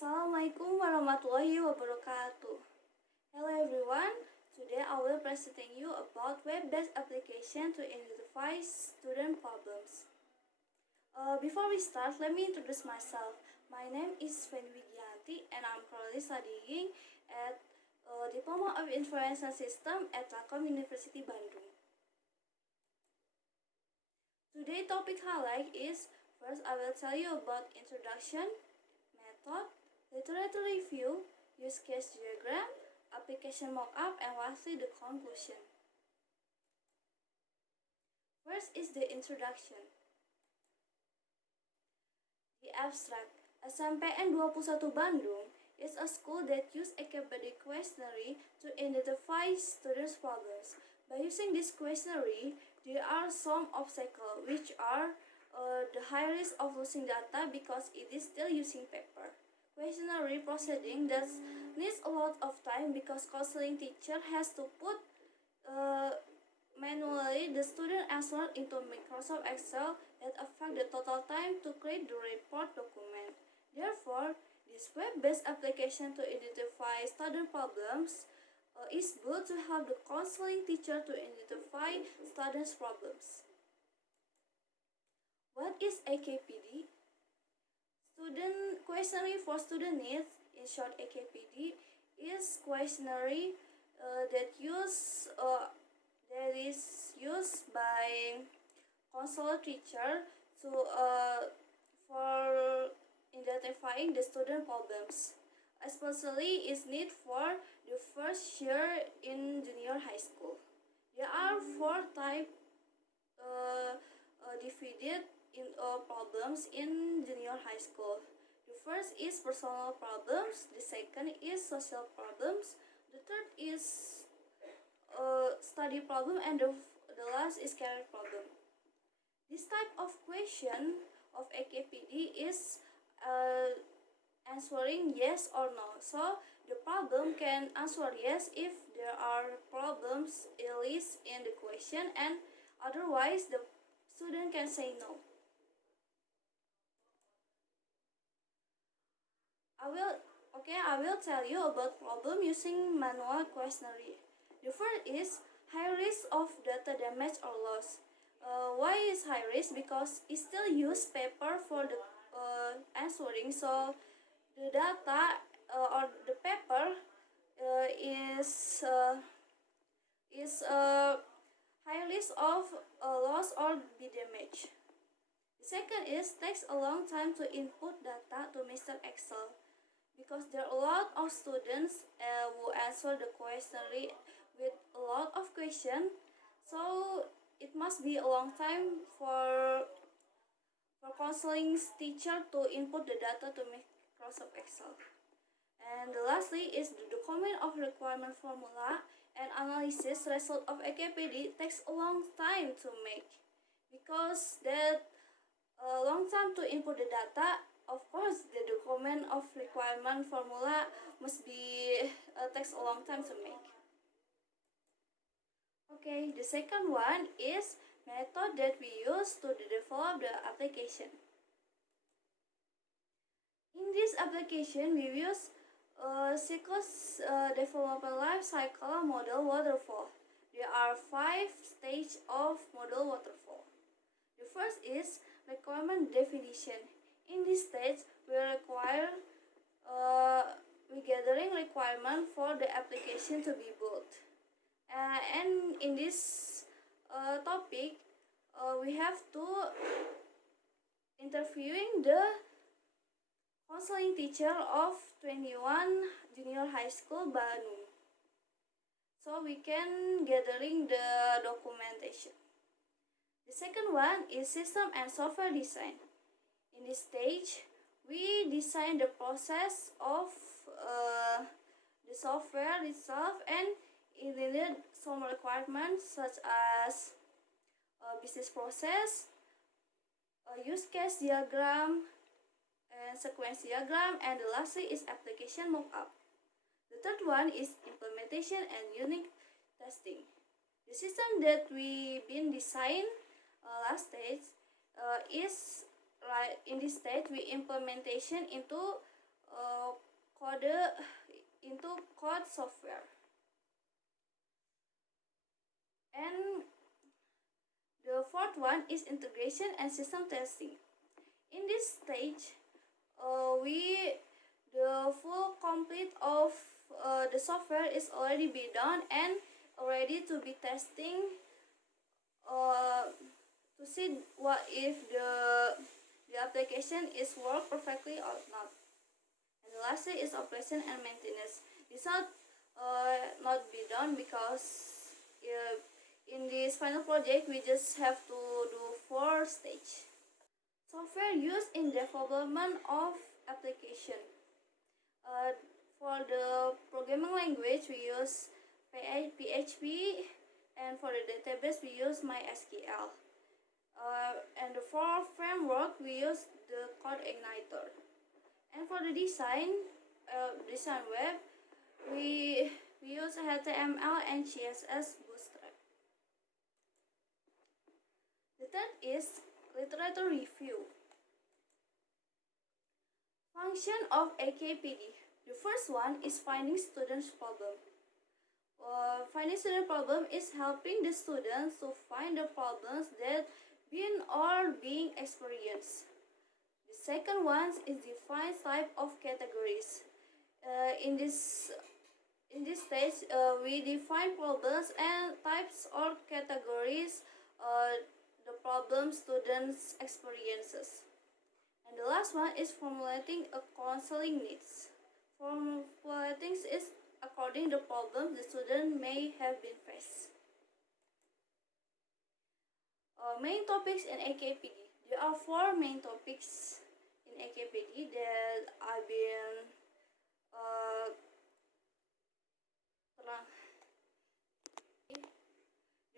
Assalamualaikum warahmatullahi wabarakatuh. Hello everyone. Today I will presenting you about web-based application to identify student problems. Before we start, let me introduce myself. My name is Veni Wigiyanti and I'm currently studying at Diploma of Information System at Telkom University Bandung. Today's topic highlight is first I will tell you about introduction, method, literature review, use case diagram, application mockup, and lastly the conclusion. First is the introduction. The abstract. SMPN 21 Bandung is a school that uses AKPD questionnaire to identify students' problems. By using this questionnaire, there are some obstacles which are the high risk of losing data because it is still using paper. Questionnaire processing that needs a lot of time because counseling teacher has to put manually the student answer into Microsoft Excel that affect the total time to create the report document. Therefore, this web-based application to identify student problems is good to help the counseling teacher to identify students' problems. What is AKPD? Student questionnaire for student needs, in short AKPD, is questionnaire that is used by counselor teacher to for identifying the student problems. Especially is need for the first year in junior high school. There are four types divided in problems in junior high school. The first is personal problems, the second is social problems, the third is study problem, and the last is career problem. This type of question of AKPD is answering yes or no. So the problem can answer yes if there are problems listed in the question, and otherwise the student can say no. I will tell you about problem using manual questionnaire. The first is high risk of data damage or loss. Why is high risk? Because it still use paper for the answering, so the data or the paper is high risk of loss or be damaged. The second is takes a long time to input data to Mr. Excel because there are a lot of students who answer the questionnaire with a lot of questions, so it must be a long time for counseling teacher to input the data to Microsoft Excel. And lastly is the document of requirement formula and analysis result of AKPD takes a long time to make because that a long time to input the data. Of course, the document of requirement formula must be takes a long time to make. Okay, the second one is method that we use to develop the application. In this application, we use cycles development life cycle model waterfall. There are 5 stages of model waterfall. The first is requirement definition. In this stage, we gathering requirement for the application to be built. And in this topic, we have to interviewing the counseling teacher of 21 Junior High School Bandung. So we can gathering the documentation. The second one is system and software design. In this stage, we design the process of the software itself, and it needed some requirements such as business process, use case diagram, and sequence diagram, and the lastly is application mockup. The third one is implementation and unit testing. The system that we been designed last stage is right in this stage we implementation into into code software. And the fourth one is integration and system testing. In this stage, the full complete of the software is already be done and ready to be testing to see what if the application is work perfectly or not. And the lastly is operation and maintenance. This not be done because in this final project we just have to do 4 stages. Software used in development of application. For the programming language we use PHP, and for the database we use MySQL. And for framework we use the Code Igniter. And for the design web, we use HTML and CSS Bootstrap. The third is literature review. Function of AKPD. The first one is finding students' problem. Finding student problem is helping the students to find the problems that been or being experienced. The second one is define type of categories. In this stage, we define problems and types or categories the problem students experiences. And the last one is formulating a counseling needs. Formulating is according to the problem the student may have been faced. Main topics in AKPD. There are 4 main topics in AKPD that I've been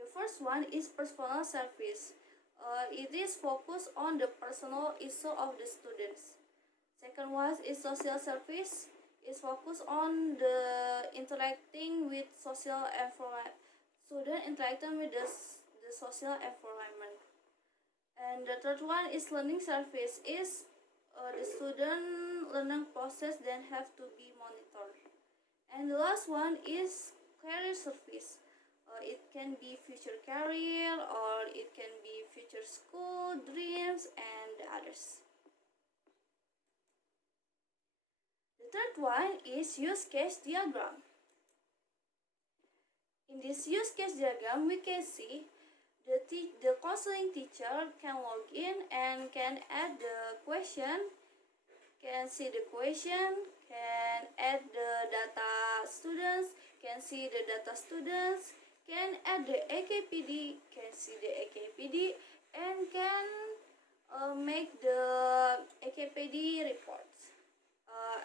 The first one is personal service. It is focused on the personal issue of the students. Second one is social service. It's focused on the interacting with social environment. Student interacting with the social environment. And the third one is learning service. Is the student learning process then have to be monitored. And the last one is career service. It can be future career or it can be future school, dreams, and others. The third one is use case diagram. In this use case diagram, we can see the counseling teacher can log in and can add the question, can see the question, can add the data students, can see the data students, can add the AKPD, can see the AKPD, and can make the AKPD reports.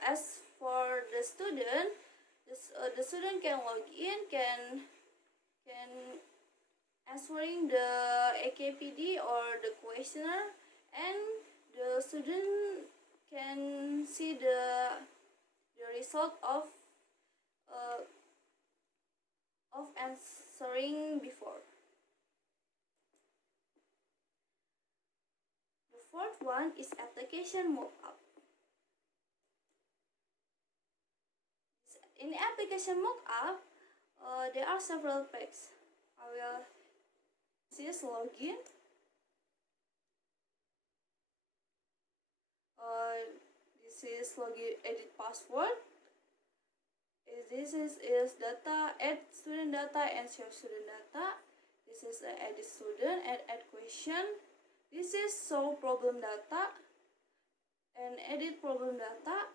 As for the student, the student can log in, can answering the AKPD or the questionnaire, and the student can see the result of answering before. The fourth one is Application Mockup. In Application Mockup, there are several pages. This is login. This is login, edit password. This is data, add student data and show student data. This is edit student and add question. This is show problem data and edit problem data.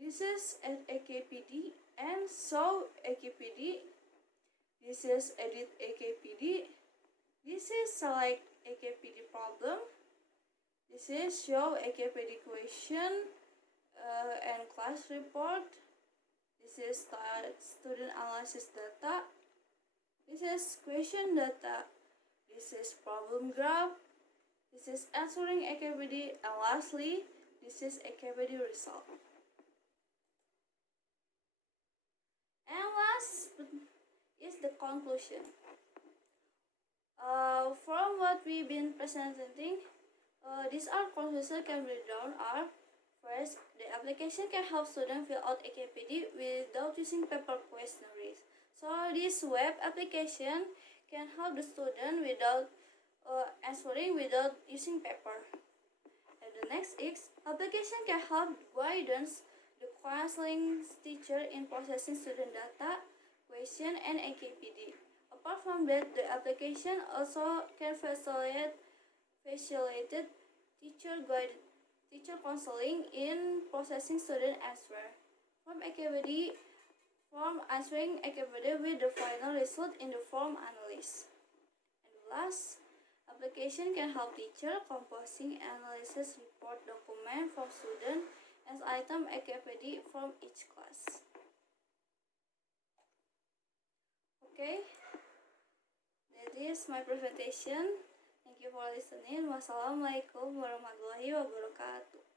This is add AKPD and show AKPD. This is edit AKPD. This is select AKPD problem. This is show AKPD question and class report. This is start student analysis data. This is question data. This is problem graph. This is answering AKPD, and lastly, this is AKPD result. And last is the conclusion. From what we've been presenting, these are conclusions can be drawn are First, the application can help students fill out AKPD without using paper questionnaires. So this web application can help the student without answering without using paper. And the next is, application can help guidance the counseling teacher in processing student data, question, and AKPD. Apart from that, the application also can facilitate teacher counseling in processing student answer from answering AKPD with the final result in the form analysis. And last, application can help teacher composing analysis report document from student as item AKPD from each class. Okay, that is my presentation. Thank you for listening. Wassalamualaikum warahmatullahi wabarakatuh.